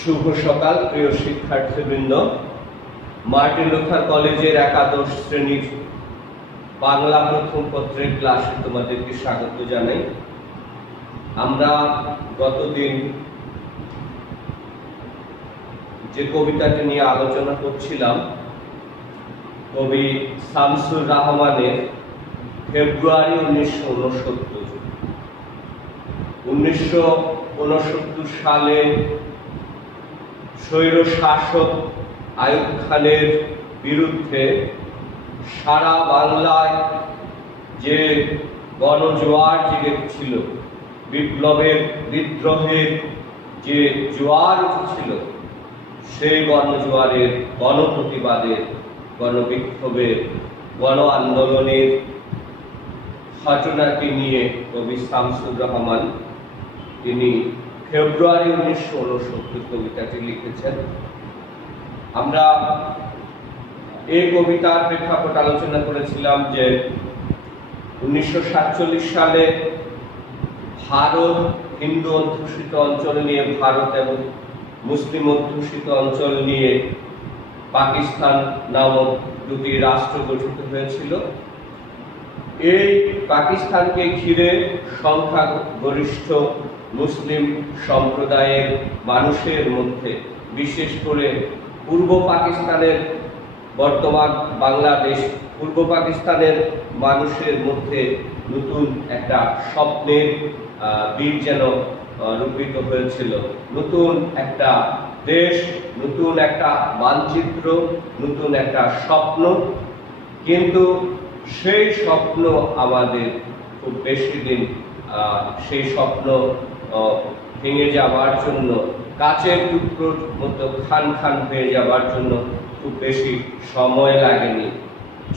শুভ সকাল প্রিয় শিক্ষার্থীবৃন্দ। মার্টিন লুথার কলেজের একাদশ শ্রেণীর বাংলা প্রথম পত্রের ক্লাসে তোমাদেরকে স্বাগত জানাই। আমরা গতদিন যে কবিতাটি নিয়ে আলোচনা করছিলাম, কবি শামসুর রাহমানের ফেব্রুয়ারি 1969 সালে স্বৈর শাসক আইয়ুব খানের বিরুদ্ধে সারা বাংলায় যে গণজোয়ার জেগেছিল, বিদ্রোহের যে জোয়ার উঠেছিল, সেই গণজোয়ারের, গণপ্রতিবাদের, গণবিক্ষোভের, গণ আন্দোলনের ঘটনাটি নিয়ে কবি শামসুর রহমান তিনি ফেব্রুয়ারি 1969 কবিতাটি লিখেছেন। আমরা এই কবিতার প্রেক্ষাপট আলোচনা করেছিলাম যে 1947 সালে ভারত হিন্দু অধ্যুষিত অঞ্চল নিয়ে, ভারত এবং মুসলিম অধ্যুষিত অঞ্চল নিয়ে পাকিস্তান নামক দুটি রাষ্ট্র গঠিত হয়েছিল। এই পাকিস্তানকে ঘিরে সংখ্যাগরিষ্ঠ মুসলিম সম্প্রদায়ের মানুষের মধ্যে, বিশেষ করে পূর্ব পাকিস্তানের, বর্তমান বাংলাদেশ, পূর্ব পাকিস্তানের মানুষের মধ্যে নতুন একটা স্বপ্নের বীজ যেন রূপিত হয়েছিল। নতুন একটা দেশ, নতুন একটা মানচিত্র, নতুন একটা স্বপ্ন। কিন্তু সেই স্বপ্ন আমাদের খুব বেশি দিন, সেই স্বপ্ন ভেঙে যাবার জন্য, কাচের টুকরোর মতো খান খান হয়ে যাবার জন্য খুব বেশি সময় লাগেনি।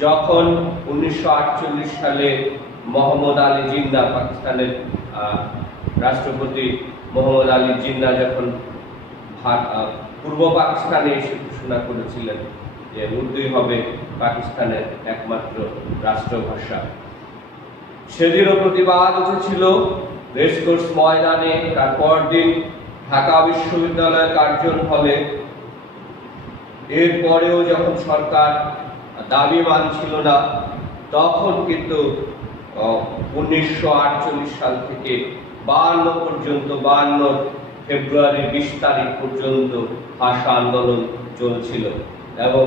যখন 1948 সালে মোহাম্মদ আলী জিন্নাহ, পাকিস্তানের রাষ্ট্রপতি মোহাম্মদ আলী জিন্নাহ যখন পূর্ব পাকিস্তানে এসে ঘোষণা করেছিলেন যে উর্দুই হবে পাকিস্তানের একমাত্র রাষ্ট্রভাষা, সেদিনও প্রতিবাদ উঠেছিল রেসকোর্স ময়দানে, তারপর দিন ঢাকা বিশ্ববিদ্যালয়ের কার্জন হলে। এরপরেও যখন সরকার দাবি মানছিল না, তখন কিন্তু 1948 সাল থেকে 52 পর্যন্ত, 52 ফেব্রুয়ারি 20 তারিখ পর্যন্ত ভাষা আন্দোলন চলছিল এবং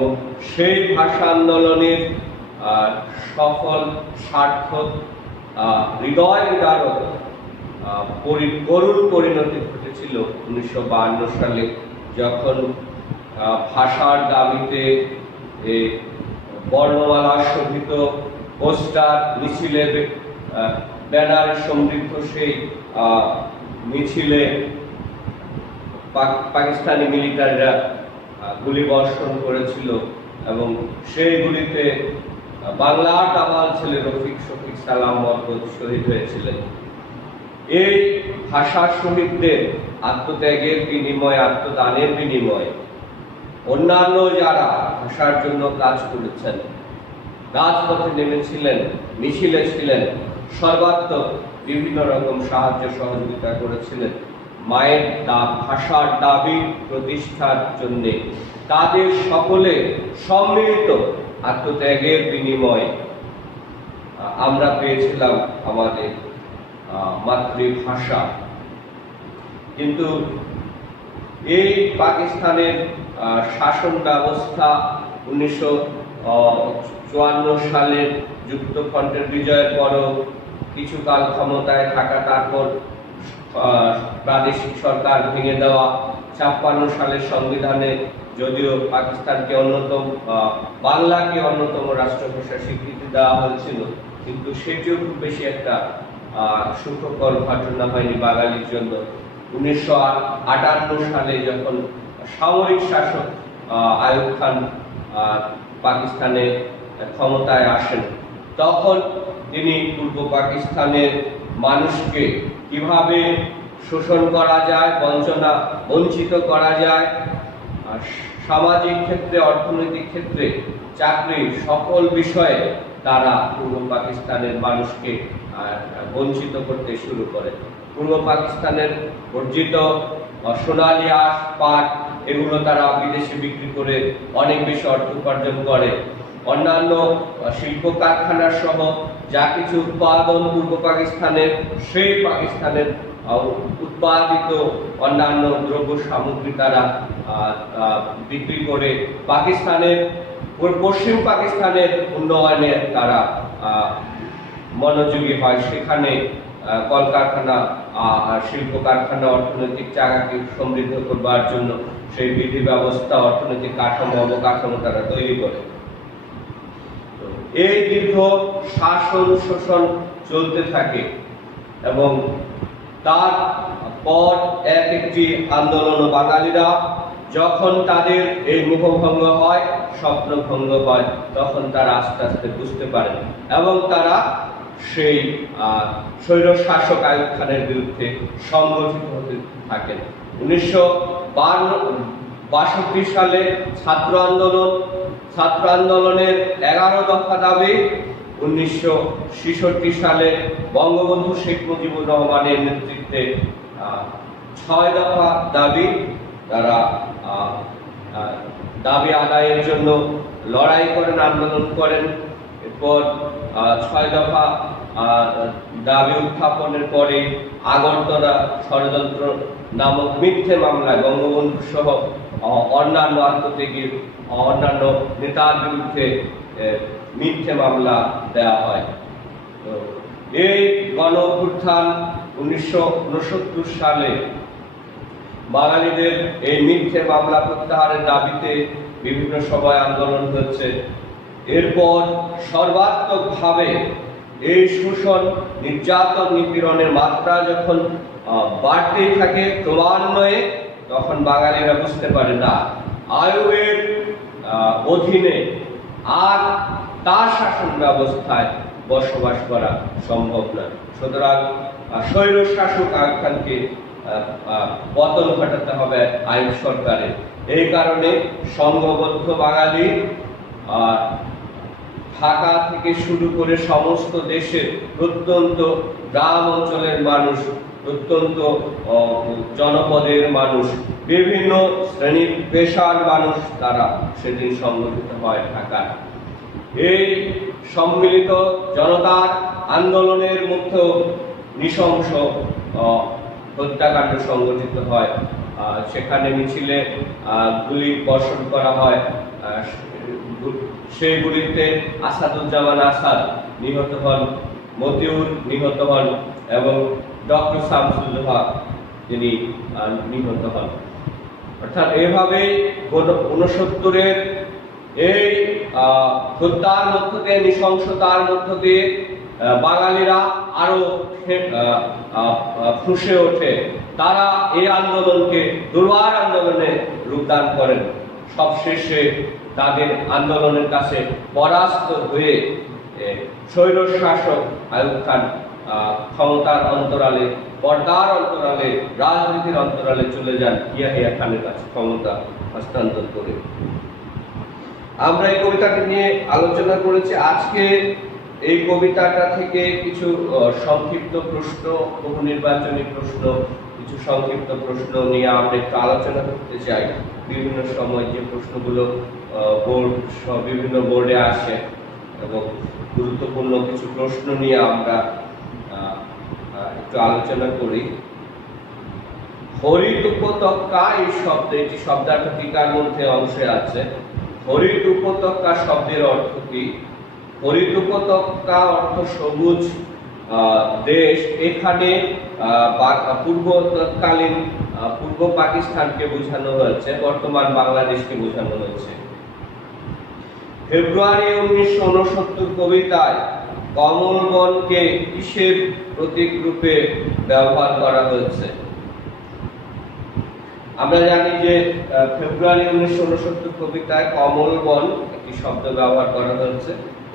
সেই ভাষা আন্দোলনের সফল, সার্থক, হৃদয় বিদারক করুণ পরিণতি ঘটেছিল 1952 সালে, যখন ভাষার দাবিতে বর্ণমালা শোভিত পোস্টার, মিছিলের ব্যানারে সমৃদ্ধ সেই মিছিলে পাকিস্তানি মিলিটারিরা গুলি বর্ষণ করেছিল এবং সেই গুলিতে বাংলার দামাল ছেলে রফিক শফিক সালাম মরকত শহীদ হয়েছিলেন। এই ভাষা শহীদদের আত্মত্যাগের বিনিময়ে, আত্মদানের বিনিময়ে অন্যান্য যারা ভাষার জন্য কাজ করেছেন, রাজপথে নেমেছিলেন, মিছিলে ছিলেন, সর্বাত্মক বিভিন্ন রকম সাহায্য সহযোগিতা করেছিলেন মায়ের ভাষার দাবি প্রতিষ্ঠার জন্যে, তাদের সকলে সম্মিলিত আত্মত্যাগের বিনিময়ে আমরা পেয়েছিলাম আমাদের মাতৃভাষা। কিন্তু এই পাকিস্তানের শাসন ব্যবস্থা 1954 সালের যুক্তফ্রন্টের বিজয়ের পরও কিছুকাল ক্ষমতায় থাকা, তারপর প্রাদেশিক সরকার ভেঙে দেওয়া, 56 সালের সংবিধানে যদিও পাকিস্তানকে অন্যতম, বাংলাকে অন্যতম রাষ্ট্রভাষা স্বীকৃতি দেওয়া হয়েছিল, কিন্তু সেটিও খুব বেশি একটা সুখকর ঘটনা হয়নি বাঙালির জন্য। 1958 সালে যখন সামরিক শাসক আইয়ুব খান পাকিস্তানে ক্ষমতায় আসেন, তখন তিনি পূর্ব পাকিস্তানের মানুষকে কিভাবে শোষণ করা যায়, বঞ্চিত করা যায়, সামাজিক ক্ষেত্রে, অর্থনৈতিক ক্ষেত্রে, চাকরি, সকল বিষয়ে তারা পূর্ব পাকিস্তানের মানুষকে বঞ্চিত করতে শুরু করে। পূর্ব পাকিস্তানের অর্জিত সোনালী আঁশ, পাট এগুলো তারা বিদেশে বিক্রি করে অনেক বেশি অর্থ উপার্জন করে। অন্যান্য শিল্প কারখানা সহ যা কিছু উৎপাদন পূর্ব পাকিস্তানের, সেই পাকিস্তানের উৎপাদিত অন্যান্য দ্রব্য সামগ্রী তারা বিক্রি করে পাকিস্তানের, পশ্চিম পাকিস্তানের উন্নয়নে তারা মনোযোগী হয়। সেখানে কলকারখানা, শিল্প কারখানা, অর্থনৈতিক চাকাকে সমৃদ্ধ করবার জন্য সেই বিধি ব্যবস্থা, অর্থনৈতিক কাঠামো, অবকাঠামো তারা তৈরি করে। এই দীর্ঘ শাসন শোষণ চলতে থাকে এবং তারপর এক একটি আন্দোলন, বাঙালিরা যখন তাদের এই মোহভঙ্গ হয়, স্বপ্নভঙ্গ হয়, তখন তারা আস্তে আস্তে বুঝতে পারেন এবং তারা সেই স্বৈর শাসক আইয়ুব খানের বিরুদ্ধে সংগঠিত হতে থাকেন। 1962 সালে ছাত্র আন্দোলনের 11 দফা দাবি, 1966 সালে বঙ্গবন্ধু শেখ মুজিবুর রহমানের নেতৃত্বে 6 দফা দাবি, তারা দাবি আদায়ের জন্য লড়াই করেন, আন্দোলন করেন। এরপর 6 দফা দাবি উত্থাপনের পরে আগরতলা ষড়যন্ত্র নামক মিথ্যে মামলায় বঙ্গবন্ধু সহ অন্যান্য আত্মত্যাগীর, অন্যান্য নেতার বিরুদ্ধে মিথ্যে মামলা দেওয়া হয়। তো এই গণ অভ্যুত্থান 1969 সালে বাঙালিদের এই মিথ্যে মামলা প্রত্যাহারের দাবিতে বিভিন্ন সভায় আন্দোলন হচ্ছে। এরপর সর্বাত্মকভাবে এই শোষণ, নির্যাতন, নিপীড়নের মাত্রা যখন বাড়তেই থাকে ক্রমান্বয়ে, তখন বাঙালিরা বুঝতে পারে না আইয়ুবের অধীনে আর তার শাসন ব্যবস্থায় বসবাস করা সম্ভব নয়। সুতরাং স্বৈর শাসক আইয়ুব খানকে পতন ঘটাতে হবে আইয়ুব সরকারের। এই কারণে সংঘবদ্ধ বাঙালি ঢাকা থেকে শুরু করে সমস্ত দেশের প্রত্যন্ত গ্রাম অঞ্চলের মানুষ, প্রত্যন্ত জনপদের মানুষ, বিভিন্ন শ্রেণী পেশার মানুষ তারা সেদিন সংগঠিত হয় ঢাকায়। এই সম্মিলিত জনতার আন্দোলনের মধ্যেও নৃশংস হত্যাকাণ্ড সংগঠিত হয়। সেখানে মিছিলে গুলি বর্ষণ করা হয়। সেই গুলিতে আসাদুজ্জামান আসাদ নিহত হন, মতিউর নিহত হন এবং ডক্টর শামসুল হক তিনি নিহত হন। অর্থাৎ এভাবে 69-এর এই হত্যার মধ্য দিয়ে, নৃশংসতার মধ্য দিয়ে বাঙালিরা আরো ফুঁসে ওঠে। তারা এই আন্দোলনকে দুর্বার আন্দোলনে রূপদান করেন। সবশেষে তাদের আন্দোলনের কাছে পরাস্ত হয়ে স্বৈর শাসক আইয়ুব খান ক্ষমতার অন্তরালে, পর্দার অন্তরালে, রাজনীতির অন্তরালে চলে যান ইয়াহিয়া খানের কাছে ক্ষমতা হস্তান্তর করে। আমরা এই কবিতাটি নিয়ে আলোচনা করেছি। আজকে এই কবিতাটা থেকে কিছু সংক্ষিপ্ত প্রশ্ন, বহু নির্বাচনী প্রশ্ন, কিছু সংক্ষিপ্ত প্রশ্ন নিয়ে আমরা একটু আলোচনা করতে চাই। বিভিন্ন সময় যে প্রশ্নগুলো বিভিন্ন বোর্ডে আসে এবং গুরুত্বপূর্ণ কিছু প্রশ্ন নিয়ে আমরা একটু আলোচনা করি। হরিত উপত্যকা এই শব্দটি, শব্দার্থ টিকার মধ্যে অংশে আছে। হরিত উপত্যকা শব্দের অর্থ কি? হরিত উপত্যকা অর্থ সবুজ দেশ। এখানে পূর্বকালীন পূর্ব পাকিস্তানকে বোঝানো হয়েছে, বর্তমান বাংলাদেশকে বোঝানো হয়েছে। ফেব্রুয়ারি 1969 কবিতায় কমল বনকে কিসের প্রতীক রূপে ব্যবহার করা হয়েছে? আমরা জানি যে ফেব্রুয়ারি 1969 কবিতায় কমল বন একটি শব্দ ব্যবহার করা হয়েছে।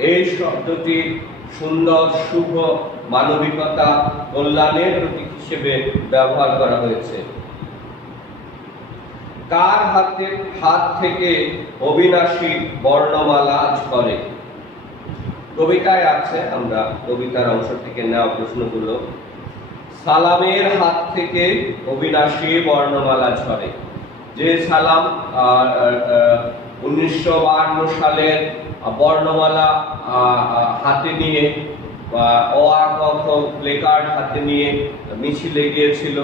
এই শব্দটি সুন্দর, শুভ, মানবিকতা, কল্যাণের প্রতীক হিসেবে ব্যবহার করা হয়েছে। কার হাত থেকে অবিনাশী বর্ণমালা ঝরে? কবিতায় আছে, আমরা কবিতার অংশ থেকে নেওয়া প্রশ্নগুলো। সালামের হাত থেকে অবিনাশী বর্ণমালা ঝরে। যে সালাম 1952 সালের বর্ণমালা হাতে নিয়ে বা অ আ ক খ প্লেকার্ড হাতে নিয়ে মিছিলে গিয়েছিল,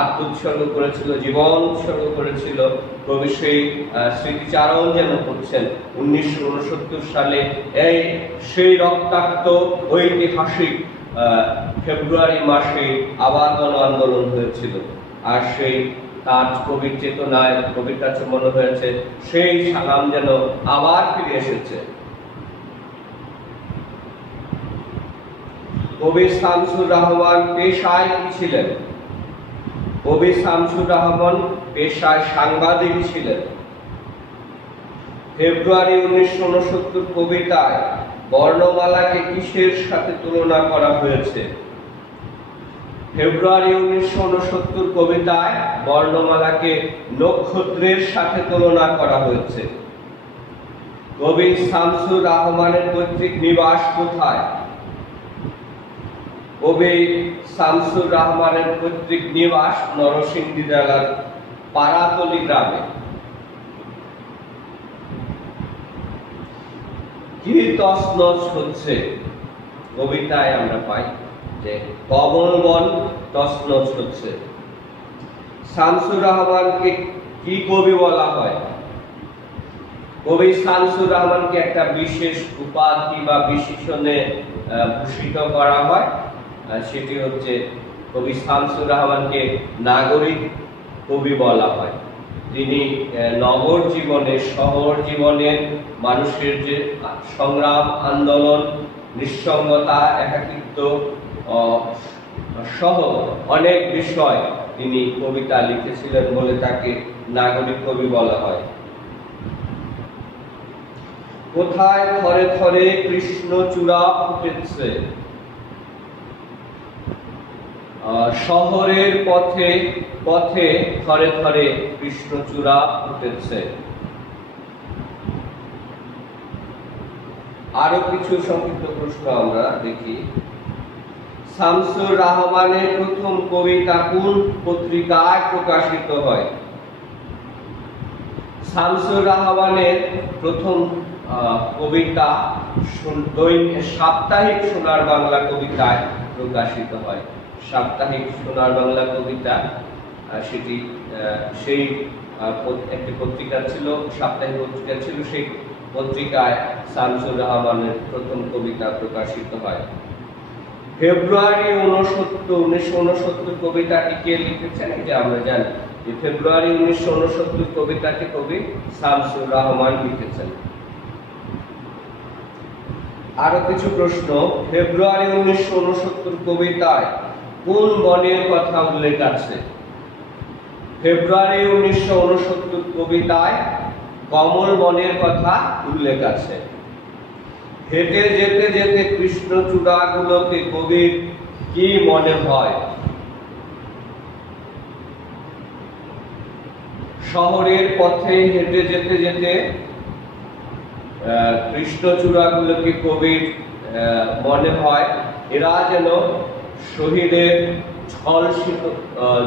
আত্মোৎসর্গ করেছিল, জীবন উৎসর্গ করেছিল, কবি সেই স্মৃতিচারণ যেন করছেন 1969 সালে এই সেই রক্তাক্ত ঐতিহাসিক ফেব্রুয়ারি মাসে আবার গণ আন্দোলন হয়েছিল। আর সেই তার কবির চেতনায় কবির কাছে মনে হয়েছে সেই সালাম যেন আবার ফিরে এসেছে। কবি শামসুর রহমান পেশায় কি ছিলেন? কবি শামসুর রহমান পেশায় সাংবাদিক ছিলেন। ফেব্রুয়ারি 1969 কবিতায় বর্ণমালাকে কিসের সাথে তুলনা করা হয়েছে? ফেব্রুয়ারি 1969 কবিতায় বর্ণমালাকে নক্ষত্রের সাথে তুলনা করা হয়েছে। কবি শামসুর রহমানের পৈতৃক নিবাস কোথায়? কবি শামসুর রহমানের পৈতৃক নিবাস নরসিংদী জেলার পাড়াতলী গ্রামে। কি তছনছ হচ্ছে? কবিতায় আমরা পাই যে কমলবন তছনছ হচ্ছে। শামসুর রহমানকে কি কবি বলা হয়? কবি শামসুর রহমানকে একটা বিশেষ উপাধি বা বিশেষণে ভূষিত করা হয়, সেটি হচ্ছে কবি শামসুর রহমানকে নাগরিক কবি বলা হয়। তিনি নগর জীবনে, শহর জীবনের মানুষের যে সংগ্রাম, আন্দোলন, নিঃসঙ্গতা, একাকিত্ব সহ অনেক বিষয় তিনি কবিতা লিখেছিলেন বলে তাকে নাগরিক কবি বলা হয়। কোথায় থরে থরে কৃষ্ণচূড়া ফুটেছে? শহরের পথে পথে থরে থরে কৃষ্ণচূড়া ফুটেছে। আরো কিছু সংক্ষিপ্ত প্রশ্ন আমরা দেখি। শামসুর রহমানের প্রথম কবিতা কোন পত্রিকায় প্রকাশিত হয়? শামসুর রহমানের প্রথম কবিতা সাপ্তাহিক সোনার বাংলা কবিতায় প্রকাশিত হয়। সাপ্তাহিক সোনার বাংলা কবিতা সেটি সেই একটি পত্রিকা ছিল, সাপ্তাহিক পত্রিকা ছিল, সেই পত্রিকায় শামসুর রহমানের প্রথম কবিতা প্রকাশিত হয়। ফেব্রুয়ারি 1969 কবিতাটি কে লিখেছেন? এটা আমরা জানি যে ফেব্রুয়ারি 1969 কবিতাটি কবি শামসুর রহমান লিখেছেন। আরো কিছু প্রশ্ন। ফেব্রুয়ারি 1969 কবিতায় কোন বনের কথা উল্লেখ আছে? ফেব্রুয়ারি 1969 কবিতায় কমল বনের কথা উল্লেখ আছে। হেঁটে যেতে যেতে কৃষ্ণচূড়াগুলোকে কবির কি মনে হয়? শহরের পথে হেঁটে যেতে যেতে কৃষ্ণচূড়াগুলোকে কবির মনে হয় এরা যেন শহীদের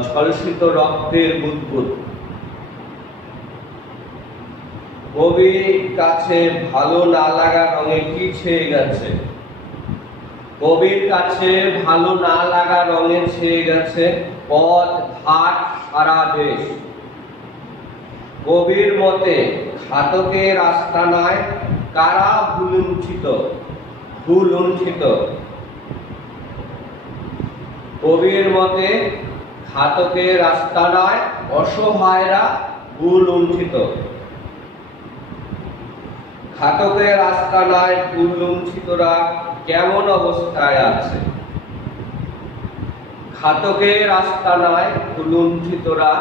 ঝলসিত রক্তের বুদবুদ। কবির কাছে ভালো না লাগা রঙে কি ছেয়ে গেছে? কবির কাছে ভালো না লাগা রঙে ছেয়ে গেছে পথ ঘাট সারা দেশ। কবির মতে ঘাতকের আস্তানায় কারা ভুলুণ্ঠিত? কবির মতে ঘাতকের আস্তানায় অসহায়রা ভুলুণ্ঠিত। ঘাতকের আস্তানায় ভুলুণ্ঠিতরা কেমন অবস্থায় আছে? ঘাতকের আস্তানায় ভুলুণ্ঠিতরা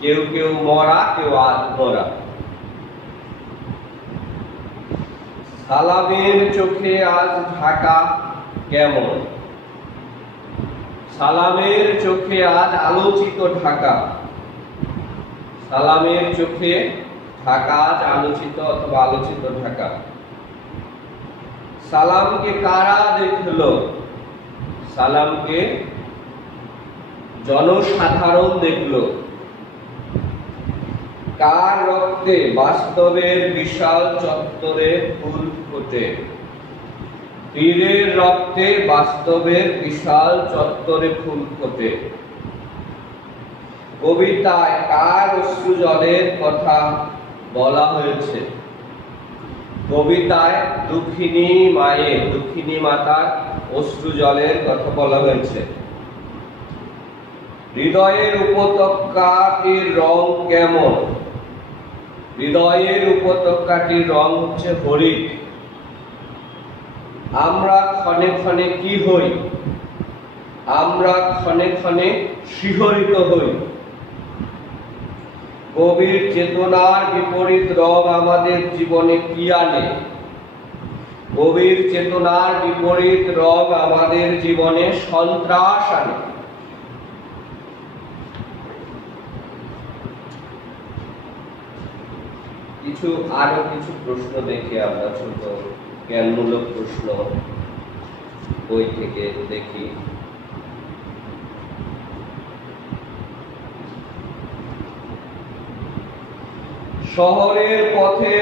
কেউ কেউ মরা, কেউ আধমরা। সালামের চোখে আজ ঢাকা কেমন? সালামের চোখে আজ আলোচিত ঢাকা। সালামের চোখে ঢাকা আজ আলোচিত অথবা আলোচিত ঢাকা। সালামকে কারা দেখলো? সালামকে জনসাধারণ দেখল। কার রক্তে বাস্তবের বিশাল চত্বরে ফুল ফোটে? পীরের রক্তে বাস্তবের বিশাল চত্বরে ফুল ফোটে। কবিতায় কার অশ্রু জলের কথা বলা হয়েছে? কবিতায় দুঃখিনী মাতার অশ্রু জলের কথা বলা হয়েছে। হৃদয়ের উপত্যকাটির রং কেমন? হৃদয়ের উপত্যকাটির রং হচ্ছে হরিৎ। আমরা ক্ষণে ক্ষণে কি হই? আমরা ক্ষণে ক্ষণে শিহরিত হই। কবির চেতনার বিপরীত রং আমাদের জীবনে কি আনে? কবির চেতনার বিপরীত রং আমাদের জীবনে সন্ত্রাস আনে। আরো কিছু প্রশ্ন দেখি আমরা, ছোট জ্ঞানমূলক প্রশ্ন বই থেকে দেখি। শহরের পথে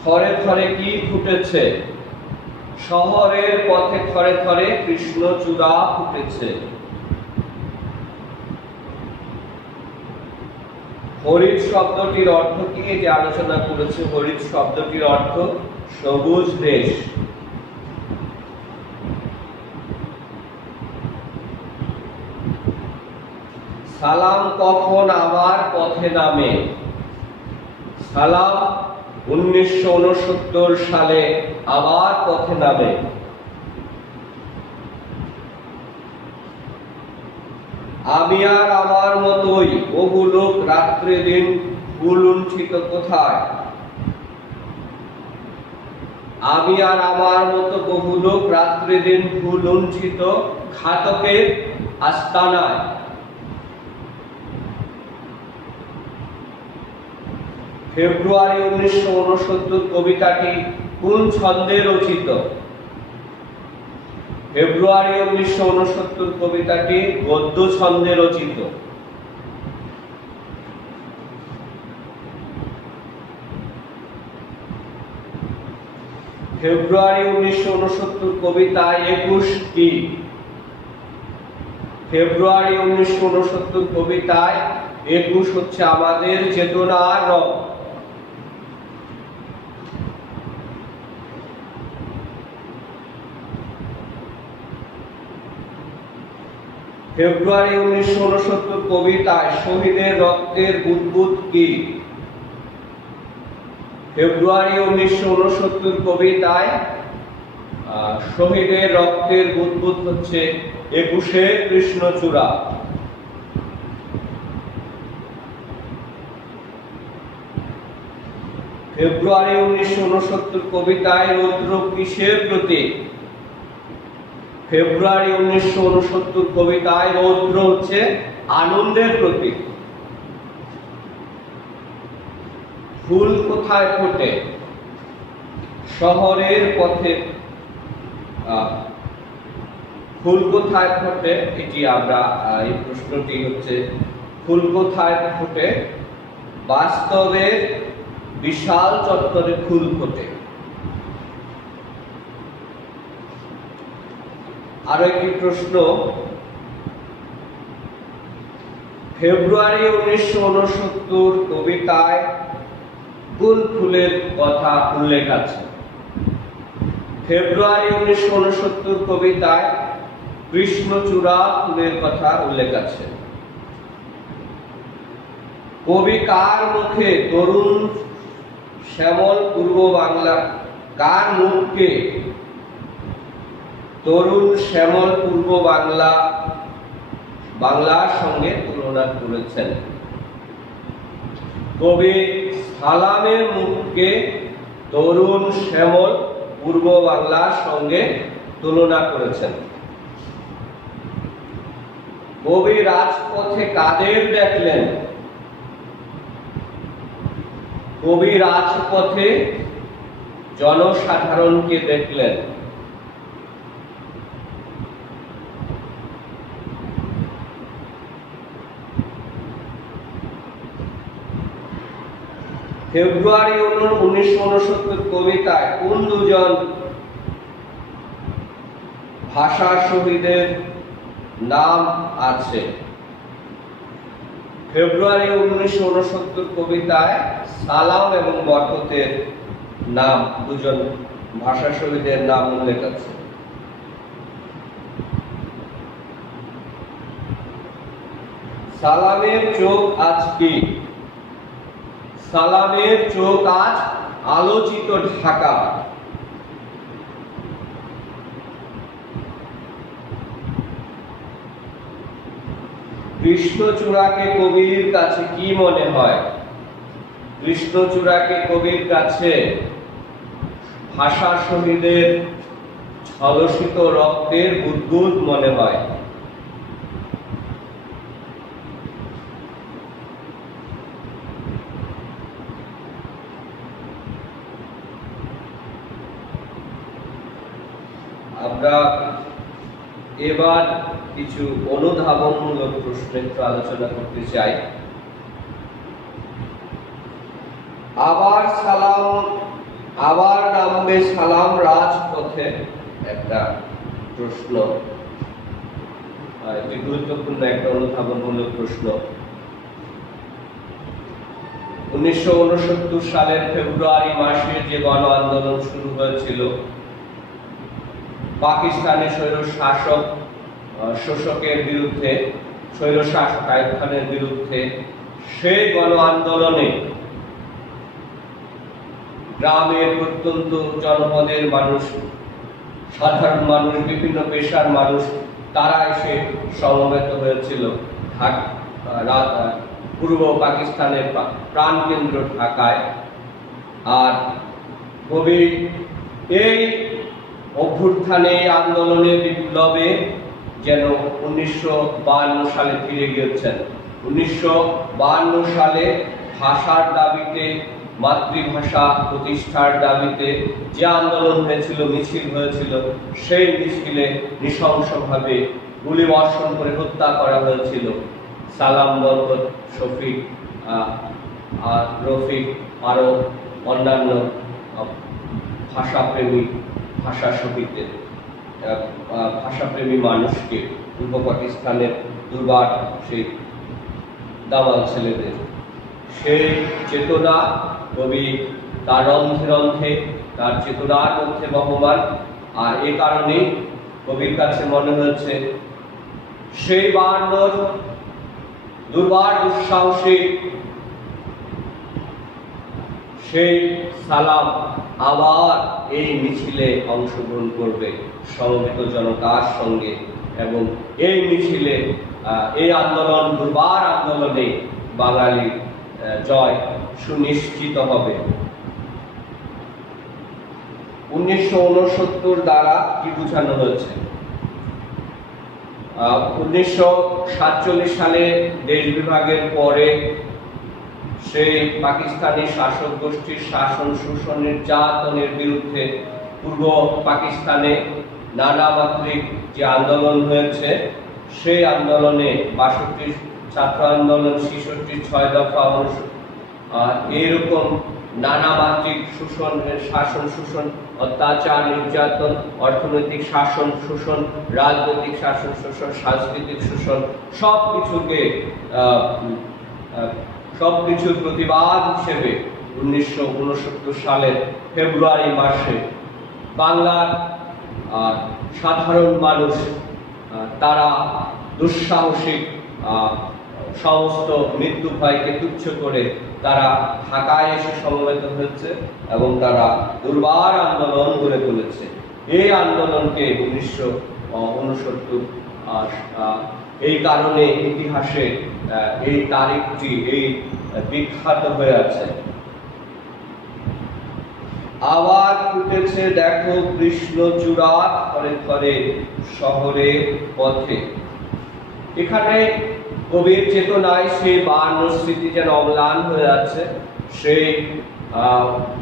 থরে থরে কি ফুটেছে? শহরের পথে থরে থরে কৃষ্ণচূড়া ফুটেছে। হরিৎ শব্দটির অর্থ কি? এটি আলোচনা করেছে। হরিৎ শব্দটির অর্থ সবুজ দেশ। সালাম কখন আবার পথে নামে? সালাম 1969 সালে আবার পথে নামে। আমি আর আমার মতোই বহু লোক রাত্রে দিন ফুল লুণ্ঠিত কোথায়? আমি আর আমার মতো বহু লোক রাত্রে দিন ফুল লুণ্ঠিত ঘাতকের আস্তানায়। ফেব্রুয়ারি 1969 কবিতাটি কোন ছন্দে রচিত? ফেব্রুয়ারি 1969 কবিতাটি গদ্য ছন্দে রচিত। ফেব্রুয়ারি 1969 কবিতায় 21 কি? ফেব্রুয়ারি 1969 কবিতায় 21 হচ্ছে আমাদের চেতনার রং। ফেব্রুয়ারি 1969 কবিতায় শহীদের রক্তের বুদবুদ কি? ফেব্রুয়ারি 1969 কবিতায় শহীদের রক্তের বুদবুদ হচ্ছে 21 কৃষ্ণচূড়া। ফেব্রুয়ারি 1969 কবিতায় রৌদ্র কিসের প্রতীক? ফেব্রুয়ারি 1969 কবিতায় রৌদ্র হচ্ছে আনন্দের প্রতীক। ফুল কোথায় ফোটে? শহরের পথে। ফুল কোথায় ফোটে? এটি আমরা এই প্রশ্নটি হচ্ছে ফুল কোথায় ফোটে? বাস্তবের বিশাল চত্বরে ফুল ফোটে। আরো একটি প্রশ্ন, ফেব্রুয়ারি 1969 কবিতায় কোন ফুলের কথা উল্লেখ আছে? ফেব্রুয়ারি 1969 কবিতায় কৃষ্ণচূড়া ফুলের কথা উল্লেখ আছে। কবি কার মুখে তরুণ শ্যামল পূর্ব বাংলা, কার মুখকে তরুণ শ্যামল পূর্ব বাংলার সঙ্গে তুলনা করেছেন? কবি সালামের মুখকে তরুণ শ্যামল পূর্ব বাংলার সঙ্গে তুলনা করেছেন। কবি রাজপথে কাদের দেখলেন? কবি রাজপথে জনসাধারণকে দেখলেন। ফেব্রুয়ারি 1969 কবিতায় কোন দুজন ভাষা শহীদের নাম আছে? ফেব্রুয়ারি 1969 কবিতায় সালাম এবং বরকতের নাম, দুজন ভাষা শহীদের নাম উল্লেখ আছে। সালামের চোখ আজ কি? সালামের চোখ আজ আলোচিত ঢাকা। কৃষ্ণচূড়াকে কবির কাছে কি মনে হয়? কৃষ্ণচূড়াকে কবির কাছে ভাষা শহীদের ঝলসিত রক্তের বুদবুদ মনে হয়। আমরা এবার কিছু অনুধাবনমূলক প্রশ্ন একটু আলোচনা করতে চাই। আবার নামবে সালাম রাজপথে, একটা প্রশ্ন, এটি গুরুত্বপূর্ণ একটা অনুধাবনমূলক প্রশ্ন। 1969 সালের ফেব্রুয়ারি মাসে যে গণ আন্দোলন শুরু হয়েছিল পাকিস্তানি শোষকের বিরুদ্ধে, স্বৈরশাসক আইয়ুব খানের বিরুদ্ধে, সেই গণ আন্দোলনে গ্রামের প্রত্যন্ত জনপদের মানুষ, সাধারণ মানুষ, বিভিন্ন পেশার মানুষ, তারা এসে সমবেত হয়েছিল পূর্ব পাকিস্তানের প্রাণকেন্দ্র ঢাকায়। আর কবি এই অভ্যুত্থানে, আন্দোলনে, বিপ্লবে যেন 1952 সালে ফিরে গিয়েছেন। 1952 সালে ভাষার দাবিতে, মাতৃভাষা প্রতিষ্ঠার দাবিতে যে আন্দোলন হয়েছিল, মিছিল হয়েছিল, সেই মিছিলে নৃশংসভাবে গুলিবর্ষণ করে হত্যা করা হয়েছিল সালাম, বরকত, শফিক, রফিক, আরো অন্যান্য ভাষা শহীদদের, ভাষাপ্রেমী মানুষকে, পূর্ব পাকিস্তানের দুর্বার সেই দামাল ছেলেদের। সেই চেতনা কবি তার রন্ধ্রে রন্ধ্রে, তার চেতনার মধ্যে বহমান। আর এ কারণে কবির কাছে মনে হয়েছে সেই 52 দুর্বার দুঃসাহসী সেই সালাম আবার এই মিছিলে অংশগ্রহণ করবে সমবেত জনতার সঙ্গে, এবং এই মিছিলে, এই আন্দোলন, দুর্বার আন্দোলনে বাঙালির জয় সুনিশ্চিত হবে। 1969 দ্বারা কি বোঝানো হয়েছে? 1947 সালে দেশ বিভাগের পরে সেই পাকিস্তানি শাসক গোষ্ঠীর শাসন, শোষণ, নির্যাতনের বিরুদ্ধে পূর্ব পাকিস্তানে নানা মাত্রিক যে আন্দোলন হয়েছে, সেই আন্দোলনে 62 ছাত্র আন্দোলন, 66 6 দফা, এইরকম নানা মাত্রিক শাসন, শোষণ, অত্যাচার, নির্যাতন, অর্থনৈতিক শাসন, শোষণ, রাজনৈতিক শাসন, শোষণ, সাংস্কৃতিক শোষণ, সবকিছুর প্রতিবাদ হিসেবে 1969 সালের ফেব্রুয়ারি মাসে বাংলার সাধারণ মানুষ, তারা দুঃসাহসিক সমস্ত মৃত্যু ভয়কে তুচ্ছ করে তারা ঢাকায় এসে সমবেত হয়েছে এবং তারা দুর্বার আন্দোলন গড়ে তুলেছে। এই আন্দোলনকে 1969 এই কারণে ইতিহাসে এই তারিখটি এই বিখ্যাত হয়ে আছে। আবার ফুটেছে দেখো কৃষ্ণচূড়া ঘরে ঘরে শহরে পথে। এখানে কবির চেতনায় সেই 52 স্মৃতি যেন অম্লান হয়ে আছে। সেই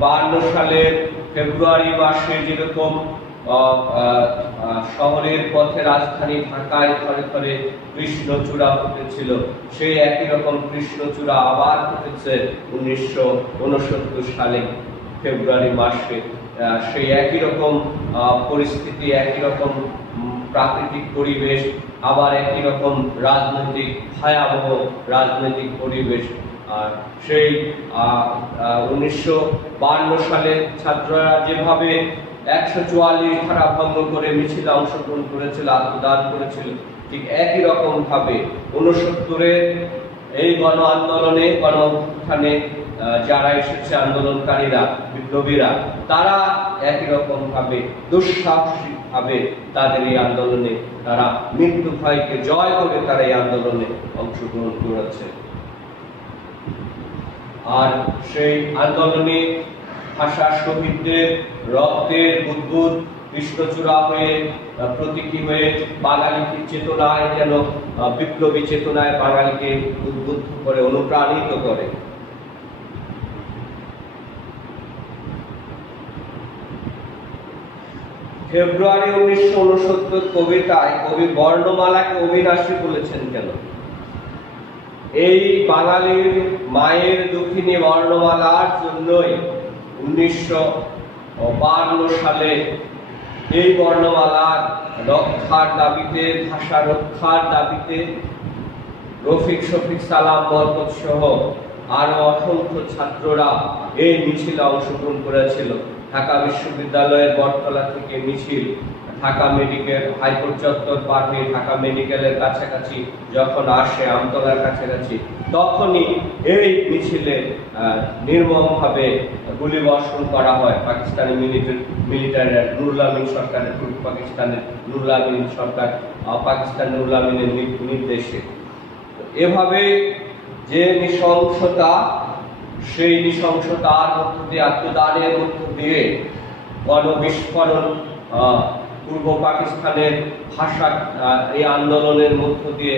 52 সালের ফেব্রুয়ারি মাসে যেরকম শহরের পথে রাজধানী ঢাকায় ঘরে ঘরে কৃষ্ণচূড়া ফুটেছিল, সেই একই রকম কৃষ্ণচূড়া আবার ফুটেছে 1969 সালে ফেব্রুয়ারি মাসে। সেই একই রকম পরিস্থিতি, একই রকম প্রাকৃতিক পরিবেশ, আবার একই রকম রাজনৈতিক ভয়াবহ রাজনৈতিক পরিবেশ। আর সেই 1952 সালে ছাত্ররা যেভাবে 144 ধারা ভঙ্গ করে মিছিলে অংশগ্রহণ করেছিল, আত্মদান করেছিল, ঠিক একই রকম ভাবে 69-এর এই গণ আন্দোলনে, গণ অভ্যুত্থানে যারা এসেছে আন্দোলনকারীরা, বিপ্লবীরা, তারা একই রকম ভাবে দুঃসাহসিক ভাবে তাদের এই আন্দোলনে তারা মৃত্যু ভয়কে জয় করে তারা এই আন্দোলনে অংশগ্রহণ করেছে। আর সেই আন্দোলনে ভাষা শহীদদের রক্তের বুদবুদ কৃষ্ণচূড়া হয়ে প্রতীকী হয়ে বাঙালিকে চেতনায়, যেন বিপ্লবী চেতনায় বাঙালিকে উদ্বুদ্ধ করে, অনুপ্রাণিত করে। ফেব্রুয়ারি 1969 কবিতায় কবি বর্ণমালাকে অবিনাশী বলেছেন কেন? এই বাঙালির মায়ের দুঃখিনী বর্ণমালার জন্যই 1952 সালে এই বর্ণমালার রক্ষার দাবিতে, ভাষা রক্ষার দাবিতে রফিক, শফিক, সালাম, বরকত সহ আরো অসংখ্য ছাত্ররা এই মিছিলে অংশগ্রহণ করেছিল। ঢাকা বিশ্ববিদ্যালয়ের বটতলা থেকে মিছিল ঢাকা মেডিকেল, হাইকোর্ট চত্বর পার হয়ে ঢাকা মেডিকেলের কাছাকাছি যখন আসে, আমতলার কাছাকাছি, তখনই এই মিছিলে নির্মমভাবে গুলিবর্ষণ করা হয় পাকিস্তানি মিলিটারি নুরুল আমিন সরকারের, পূর্ব পাকিস্তানের নুরুল আমিন সরকার, পাকিস্তান নুরুল আমিনের নির্দেশে। এভাবে যে নৃশংসতা, সেই নৃশংসতার মধ্য দিয়ে, আত্মদানের মধ্য দিয়ে গণবিস্ফোরণ, পূর্ব পাকিস্তানের ভাষা এই আন্দোলনের মধ্য দিয়ে,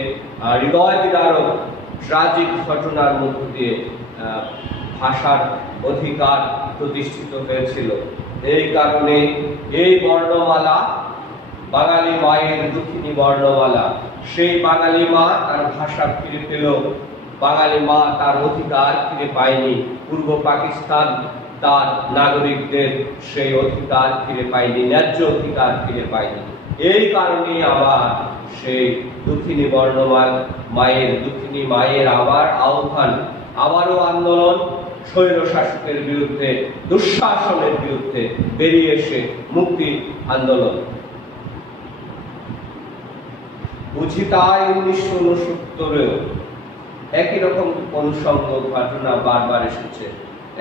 হৃদয় বিদারক ট্রাজিক ঘটনার মধ্য দিয়ে ভাষার অধিকার প্রতিষ্ঠিত হয়েছিল। এই কারণে এই বর্ণমালা, বাঙালি মায়ের দুঃখিনী বর্ণমালা, সেই বাঙালি মা তার ভাষা ফিরে পেল, বাঙালি মা তার অধিকার ফিরে পায়নি, পূর্ব পাকিস্তান তার নাগরিকদের সেই অধিকার ফিরে পায়নি, ন্যায্য অধিকার ফিরে পায়নি। এই কারণে আবার সেই দুঃখিনী মায়ের, দুঃখিনী মায়ের আবার আহ্বান, আবারও আন্দোলন, স্বৈর শাসকের বিরুদ্ধে, দুঃশাসনের বিরুদ্ধে বেরিয়ে এসে মুক্তি আন্দোলন। বুঝি তাই 1969-এও একই রকম অনুষঙ্গ ঘটনা বারবার এসেছে,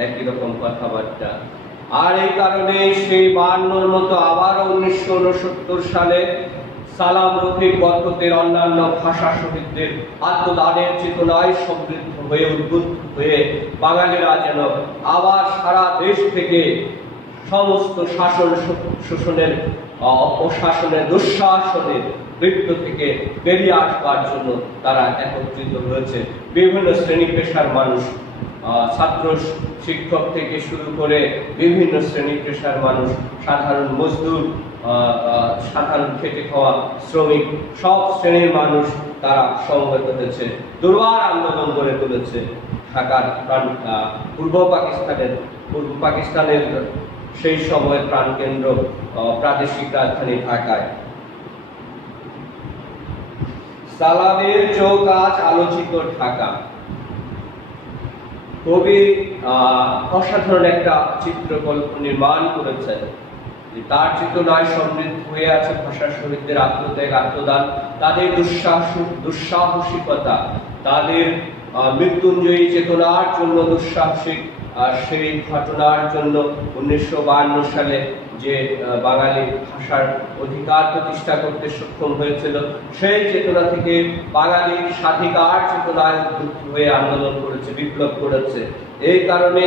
একই রকম কথাবার্তা। আর এই কারণে সেই 52-র মতো আবারও 1969 সালে সালাম, রফিক, বরকতের, অন্যান্য ভাষা শহীদদের আত্মদানের চেতনায় সমৃদ্ধ হয়ে, উদ্বুদ্ধ হয়ে বাঙালিরা যেন আবার সারা দেশ থেকে সমস্ত শাসন, শোষণের, অপশাসনের, দুঃশাসনের বৃত্ত থেকে বেরিয়ে আসবার জন্য তারা একত্রিত হয়েছে। বিভিন্ন শ্রেণী পেশার মানুষ, ছাত্র, শিক্ষক থেকে শুরু করে বিভিন্ন শ্রেণী পেশার মানুষ, সাধারণ মজদুর, সাধারণ খেটে খাওয়া শ্রমিক, সব শ্রেণীর মানুষ তারা সমবেত হয়েছে, দুর্বার আন্দোলন গড়ে তুলেছে ঢাকার পূর্ব পাকিস্তানের সেই সময়ের প্রাণকেন্দ্র, প্রাদেশিক রাজধানী ঢাকায়। সালামের চৌকাঠ আলোচিত ঢাকা। কবি অসাধারণ একটা চিত্রকল্প নির্মাণ করেছেন। তার চেতনায় সমৃদ্ধ হয়ে আছে ভাষা শহীদদের আত্মত্যাগ, আত্মদান, তাদের দুঃসাহসিকতা, তাদের মৃত্যুঞ্জয়ী চেতনার জন্য দুঃসাহসিক সেই ঘটনার জন্য 1952 সালে যে বাঙালি ভাষার অধিকার প্রতিষ্ঠা করতে সক্ষম হয়েছিল, সেই চেতনা থেকে বাঙালি স্বাধিকার চেতনায় উদ্বুদ্ধ হয়ে আন্দোলন করেছে, বিপ্লব করেছে। এই কারণে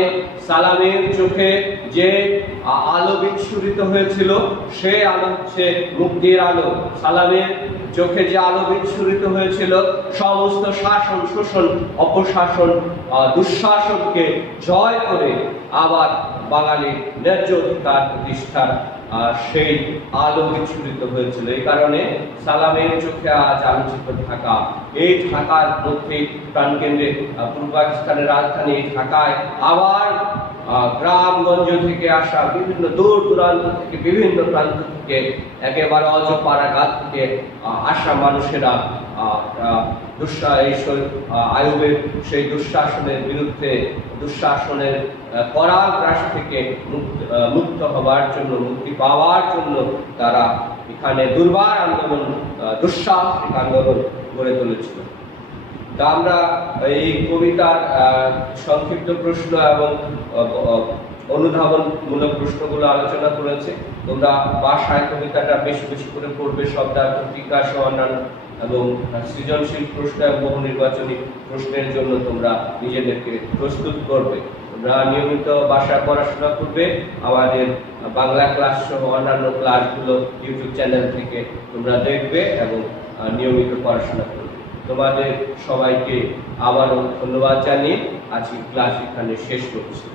সালামের চোখে যে আলো বিচ্ছুরিত হয়েছিল, সেই আলো হচ্ছে মুক্তির আলো। সালামের চোখে যে আলো বিচ্ছুরিত হয়েছিল, সমস্ত শাসন, শোষণ, অপশাসন, দুঃশাসনকে জয় করে আবার বাঙালির ন্যায্য অধিকার প্রতিষ্ঠার সেই আলো বিচ্ছুরিত হয়েছিল। এই কারণে সালামের চোখে আজ আলোচিত ঢাকা, এই ঢাকার মধ্যে প্রাণকেন্দ্রে পূর্ব পাকিস্তানের রাজধানী ঢাকায় আবার গ্রামগঞ্জ থেকে আসা বিভিন্ন দূর দূরান্ত থেকে, বিভিন্ন প্রান্ত থেকে, একেবারে অজপাড়াঘাট থেকে আসা মানুষেরা আইয়ুবের সেই দুঃশাসনের বিরুদ্ধে, দুঃশাসনের পরাগ্রাস থেকে মুক্ত হবার জন্য, মুক্তি পাওয়ার জন্য তারা এখানে দুর্বার আন্দোলন, দুঃসাহসিক আন্দোলন গড়ে তুলেছিল। তা আমরা এই কবিতার সংক্ষিপ্ত প্রশ্ন এবং অনুধাবনমূলক প্রশ্নগুলো আলোচনা করেছি। তোমরা বাসায় কবিতাটা বেশি বেশি করে পড়বে, শব্দার্থ, টিকা সহ অন্যান্য এবং সৃজনশীল প্রশ্ন এবং বহু নির্বাচনী প্রশ্নের জন্য তোমরা নিজেদেরকে প্রস্তুত করবে। তোমরা নিয়মিত বাসায় পড়াশোনা করবে। আমাদের বাংলা ক্লাস সহ অন্যান্য ক্লাসগুলো ইউটিউব চ্যানেল থেকে তোমরা দেখবে এবং নিয়মিত পড়াশোনা করবে। তোমাদের সবাইকে আবারও ধন্যবাদ জানিয়ে আজকে ক্লাস এখানে শেষ করছি।